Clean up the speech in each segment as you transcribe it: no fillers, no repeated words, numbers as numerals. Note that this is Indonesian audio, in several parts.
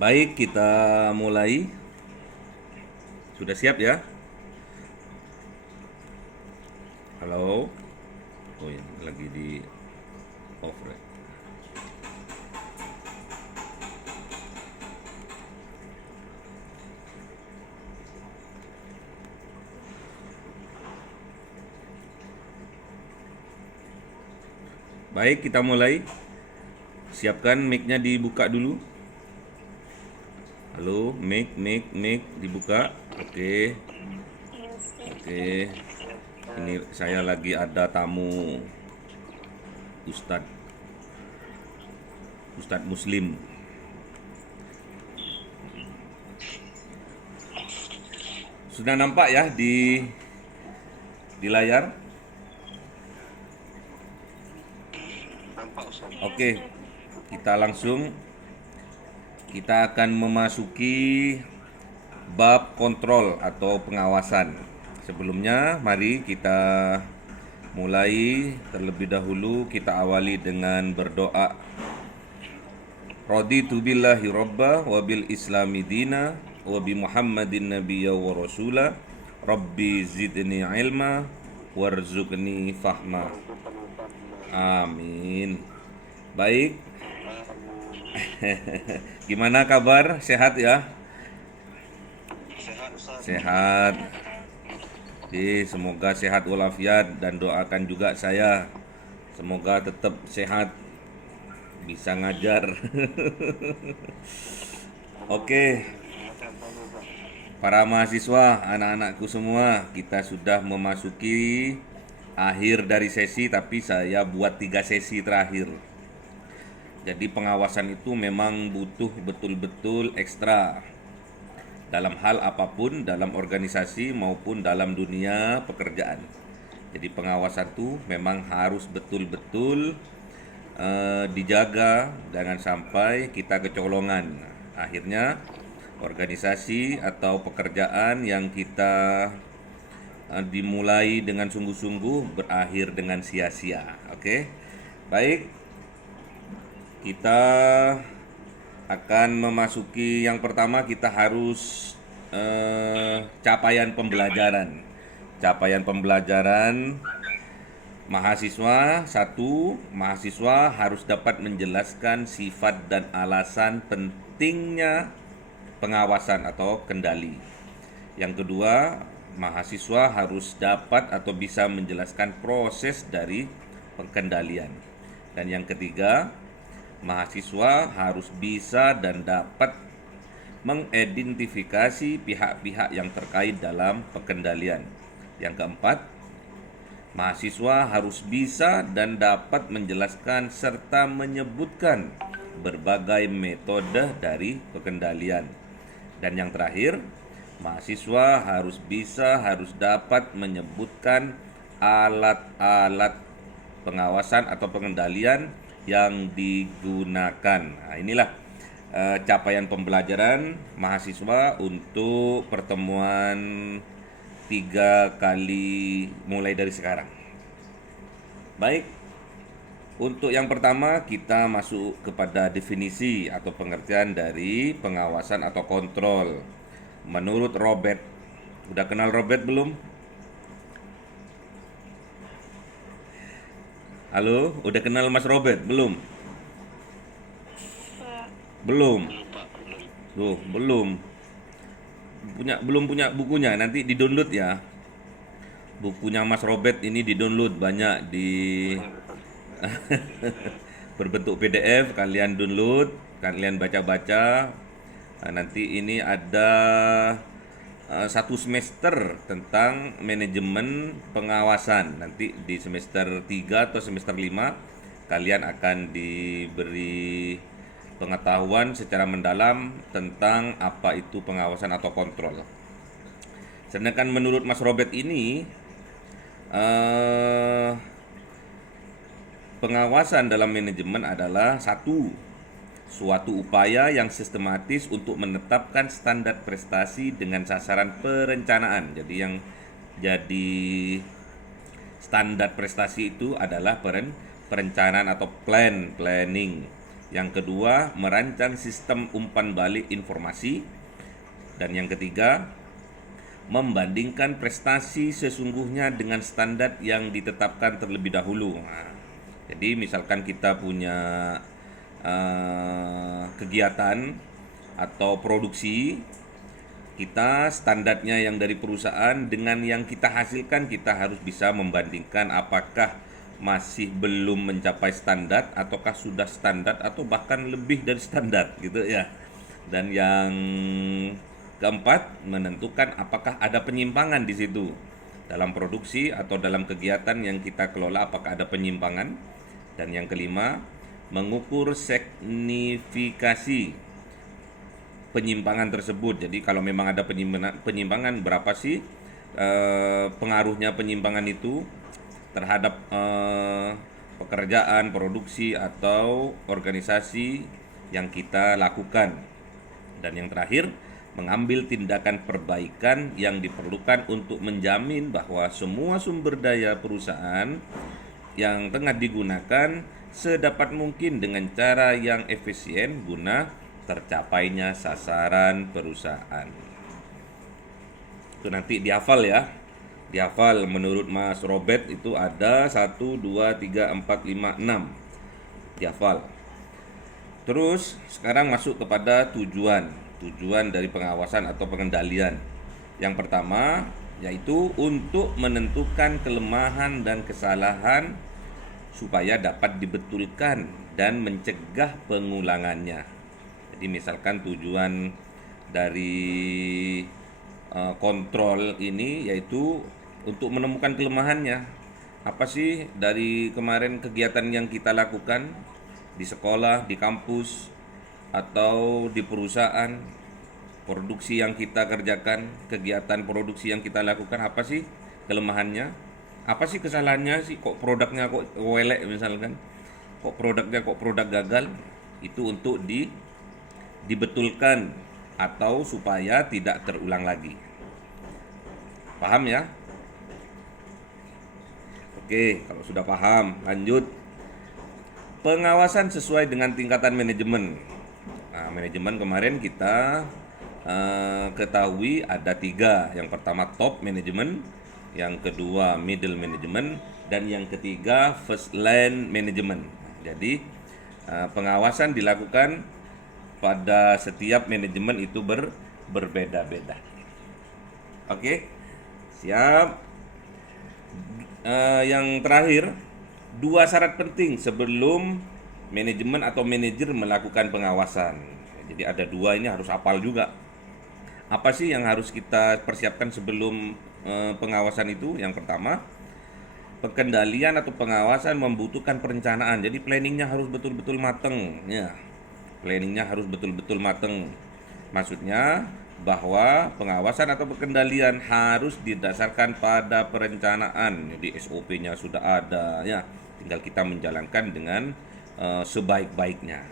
Baik, kita mulai. Sudah siap ya? Halo. Oh ya, lagi di off. Right? Baik, kita mulai. Siapkan mic-nya dibuka dulu. Halo, mic dibuka. Oke. Oke. Ini saya lagi ada tamu Ustadz Ustadz Muslim. Sudah nampak ya di layar? Oke. Kita akan memasuki bab kontrol atau pengawasan. Sebelumnya, mari kita mulai terlebih dahulu. Kita awali dengan berdoa. Raditu billahi robba wa bil islami dina wa bi muhammadin nabiyya wa rasula rabbi zidni ilma warzuqni fahma. Amin. Baik. Gimana kabar? Sehat ya? Sehat. Jadi semoga sehat walafiat dan doakan juga saya semoga tetap sehat, bisa ngajar. Oke, para mahasiswa, anak-anakku semua, kita sudah memasuki akhir dari sesi, tapi saya buat 3 sesi terakhir. Jadi pengawasan itu memang butuh betul-betul ekstra dalam hal apapun, dalam organisasi maupun dalam dunia pekerjaan. Jadi pengawasan itu memang harus betul-betul dijaga, jangan sampai kita kecolongan. Akhirnya organisasi atau pekerjaan yang kita dimulai dengan sungguh-sungguh berakhir dengan sia-sia. Oke, baik, kita akan memasuki yang pertama. Kita harus capaian pembelajaran. Capaian pembelajaran mahasiswa. Satu, mahasiswa harus dapat menjelaskan sifat dan alasan pentingnya pengawasan atau kendali. Yang kedua, mahasiswa harus dapat atau bisa menjelaskan proses dari pengendalian. Dan yang ketiga, mahasiswa harus bisa dan dapat mengidentifikasi pihak-pihak yang terkait dalam pengendalian. Yang keempat, mahasiswa harus bisa dan dapat menjelaskan serta menyebutkan berbagai metode dari pengendalian. Dan yang terakhir, mahasiswa harus bisa, harus dapat menyebutkan alat-alat pengawasan atau pengendalian yang digunakan. Nah, inilah capaian pembelajaran mahasiswa untuk pertemuan 3 kali mulai dari sekarang. Baik, untuk yang pertama kita masuk kepada definisi atau pengertian dari pengawasan atau kontrol. Menurut Robert, udah kenal Robert belum? Halo, udah kenal Mas Robert belum? Belum. Tuh, belum. Belum punya bukunya, nanti di-download ya. Bukunya Mas Robert ini di-download banyak di berbentuk PDF, kalian download, kalian baca-baca. Nah, nanti ini ada 1 semester tentang manajemen pengawasan. Nanti di semester 3 atau semester 5 kalian akan diberi pengetahuan secara mendalam tentang apa itu pengawasan atau kontrol. Sedangkan menurut Mas Robert ini pengawasan dalam manajemen adalah suatu upaya yang sistematis untuk menetapkan standar prestasi dengan sasaran perencanaan. Jadi standar prestasi itu adalah perencanaan atau planning. Yang kedua, merancang sistem umpan balik informasi. Dan yang ketiga, membandingkan prestasi sesungguhnya dengan standar yang ditetapkan terlebih dahulu. Nah, jadi misalkan kita punya kegiatan atau produksi, kita standarnya yang dari perusahaan dengan yang kita hasilkan, kita harus bisa membandingkan apakah masih belum mencapai standar ataukah sudah standar atau bahkan lebih dari standar gitu ya. Dan yang keempat, menentukan apakah ada penyimpangan di situ dalam produksi atau dalam kegiatan yang kita kelola, apakah ada penyimpangan. Dan yang kelima, mengukur signifikasi penyimpangan tersebut. Jadi kalau memang ada penyimpangan, berapa sih pengaruhnya penyimpangan itu terhadap pekerjaan, produksi, atau organisasi yang kita lakukan. Dan yang terakhir, mengambil tindakan perbaikan yang diperlukan untuk menjamin bahwa semua sumber daya perusahaan yang tengah digunakan sedapat mungkin dengan cara yang efisien guna tercapainya sasaran perusahaan. Itu nanti dihafal ya. Dihafal, menurut Mas Robert itu ada 1, 2, 3, 4, 5, 6. Dihafal. Terus sekarang masuk kepada tujuan dari pengawasan atau pengendalian. Yang pertama yaitu untuk menentukan kelemahan dan kesalahan supaya dapat dibetulkan dan mencegah pengulangannya. Jadi misalkan tujuan dari kontrol ini yaitu untuk menemukan kelemahannya. Apa sih dari kemarin kegiatan yang kita lakukan di sekolah, di kampus, atau di perusahaan, produksi yang kita kerjakan, kegiatan produksi yang kita lakukan, apa sih kelemahannya? Apa sih kesalahannya sih? Kok produknya kok welek misalkan? Kok produk gagal? Itu untuk dibetulkan atau supaya tidak terulang lagi. Paham ya? Oke, kalau sudah paham, lanjut. Pengawasan sesuai dengan tingkatan manajemen. Nah, manajemen kemarin kita ketahui ada 3. Yang pertama top management, yang kedua middle management, dan yang ketiga first line management. Jadi pengawasan dilakukan pada setiap manajemen itu berbeda-beda. Oke, siap. Yang terakhir, 2 syarat penting sebelum manajemen atau manajer melakukan pengawasan. Jadi ada 2 ini harus hafal juga. Apa sih yang harus kita persiapkan sebelum pengawasan itu? Yang pertama, pengendalian atau pengawasan membutuhkan perencanaan. Jadi planningnya harus betul-betul mateng. Ya, planningnya harus betul-betul mateng. Maksudnya bahwa pengawasan atau pengendalian harus didasarkan pada perencanaan. Jadi SOP-nya sudah ada, ya. Tinggal kita menjalankan dengan sebaik-baiknya.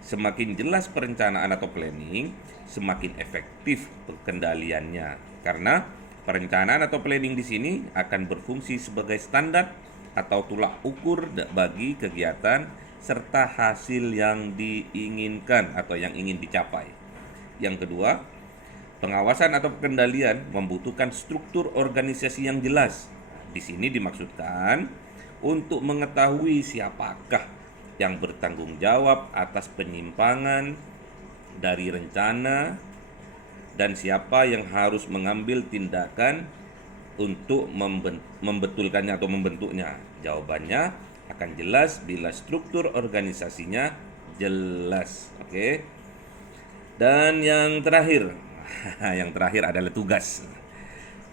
Semakin jelas perencanaan atau planning, semakin efektif pengendaliannya. Karena perencanaan atau planning di sini akan berfungsi sebagai standar atau tolak ukur bagi kegiatan serta hasil yang diinginkan atau yang ingin dicapai. Yang kedua, pengawasan atau pengendalian membutuhkan struktur organisasi yang jelas. Di sini dimaksudkan untuk mengetahui siapakah yang bertanggung jawab atas penyimpangan dari rencana dan siapa yang harus mengambil tindakan untuk membetulkannya atau membentuknya. Jawabannya akan jelas bila struktur organisasinya jelas. Oke. Dan yang terakhir, yang terakhir adalah tugas.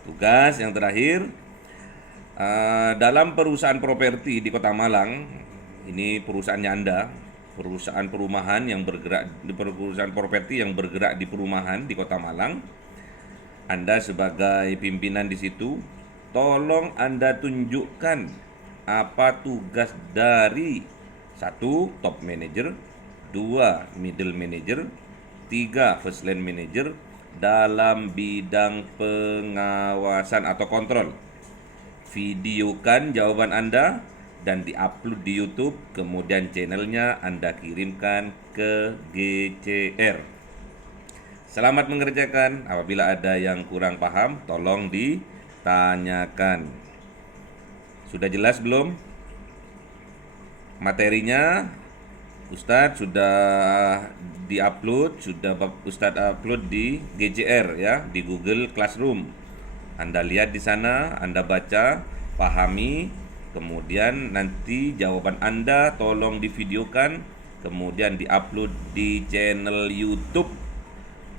Tugas yang terakhir dalam perusahaan properti di Kota Malang, ini perusahaannya Anda, perusahaan perumahan yang bergerak di perusahaan properti yang bergerak di perumahan di Kota Malang. Anda sebagai pimpinan di situ, tolong Anda tunjukkan apa tugas dari 1. top manager, 2. middle manager, 3. first line manager dalam bidang pengawasan atau kontrol. Videokan jawaban Anda dan diupload di YouTube, kemudian channelnya Anda kirimkan ke GCR. Selamat mengerjakan. Apabila ada yang kurang paham, tolong ditanyakan. Sudah jelas belum? Materinya Ustadz sudah Ustadz upload di GCR ya, di Google Classroom. Anda lihat di sana, Anda baca, pahami, kemudian nanti jawaban Anda tolong divideokan, kemudian diupload di channel YouTube.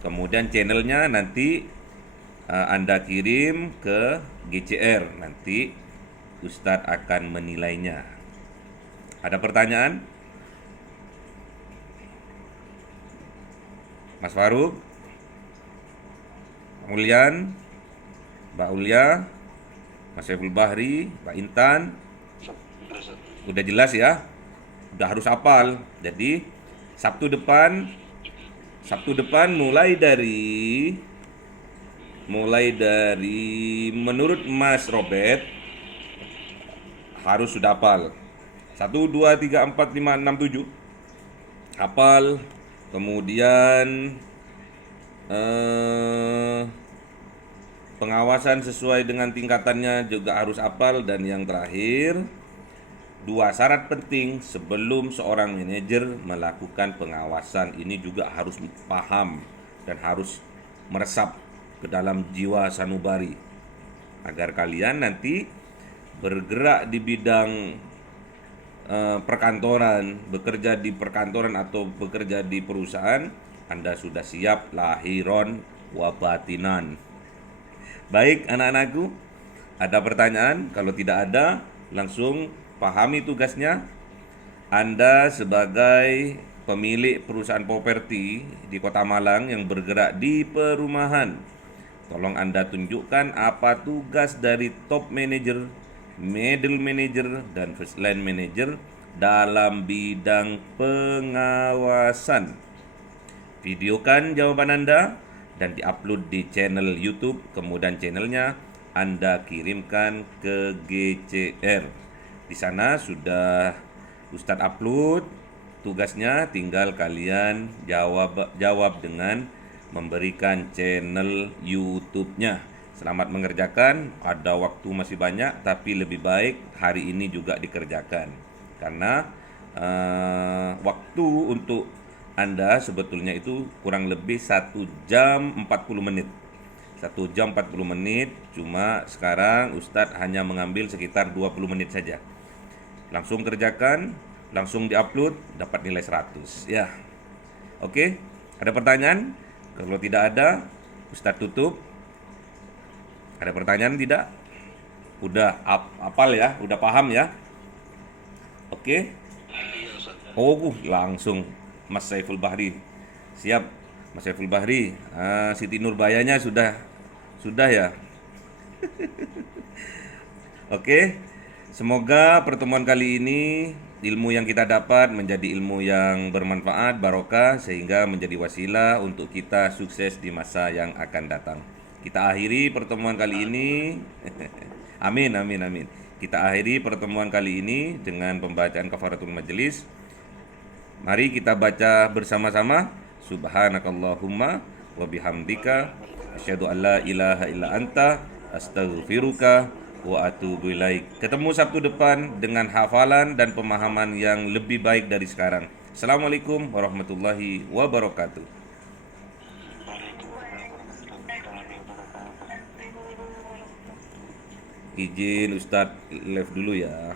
Kemudian channelnya nanti Anda kirim ke GCR. Nanti Ustadz akan menilainya. Ada pertanyaan? Mas Faruk, Mulyan, Mbak Ulia, Mas Saiful Bahri, Mbak Intan. Udah jelas ya? Udah harus hafal. Jadi Sabtu depan mulai dari menurut Mas Robert harus sudah hafal. 1, 2, 3, 4, 5, 6, 7 hafal. Kemudian pengawasan sesuai dengan tingkatannya juga harus hafal. Dan yang terakhir, 2 syarat penting sebelum seorang manajer melakukan pengawasan ini juga harus paham dan harus meresap ke dalam jiwa sanubari, agar kalian nanti bergerak di bidang perkantoran, bekerja di perkantoran atau bekerja di perusahaan, Anda sudah siap lahiron wa batinan. Baik anak-anakku, ada pertanyaan? Kalau tidak ada, langsung pahami tugasnya. Anda sebagai pemilik perusahaan properti di Kota Malang yang bergerak di perumahan, tolong Anda tunjukkan apa tugas dari top manager, middle manager, dan first line manager dalam bidang pengawasan. Videokan jawaban Anda dan diupload di channel YouTube, kemudian channelnya Anda kirimkan ke GCR. Di sana sudah Ustadz upload tugasnya, tinggal kalian jawab dengan memberikan channel YouTube-nya. Selamat mengerjakan, ada waktu masih banyak, tapi lebih baik hari ini juga dikerjakan. Karena waktu untuk Anda sebetulnya itu kurang lebih 1 jam 40 menit. 1 jam 40 menit, cuma sekarang Ustadz hanya mengambil sekitar 20 menit saja. Langsung kerjakan, langsung diupload, dapat nilai 100 ya. Oke, ada pertanyaan? Kalau tidak ada, Ustadz tutup. Ada pertanyaan tidak? Udah hafal ya? Udah paham ya? Oke? Oh, langsung Mas Saiful Bahri. Siap, Mas Saiful Bahri. Siti Nurbayanya sudah ya? Oke? Semoga pertemuan kali ini ilmu yang kita dapat menjadi ilmu yang bermanfaat, barokah, sehingga menjadi wasilah untuk kita sukses di masa yang akan datang. Kita akhiri pertemuan kali ini. Amin, amin, amin. Kita akhiri pertemuan kali ini dengan pembacaan kafaratul majelis. Mari kita baca bersama-sama. Subhanakallahumma wa bihamdika asyhadu an la ilaha illa anta astaghfiruka wa atubu ilaik. Ketemu Sabtu depan dengan hafalan dan pemahaman yang lebih baik dari sekarang. Assalamualaikum warahmatullahi wabarakatuh. Izin Ustadz live dulu ya.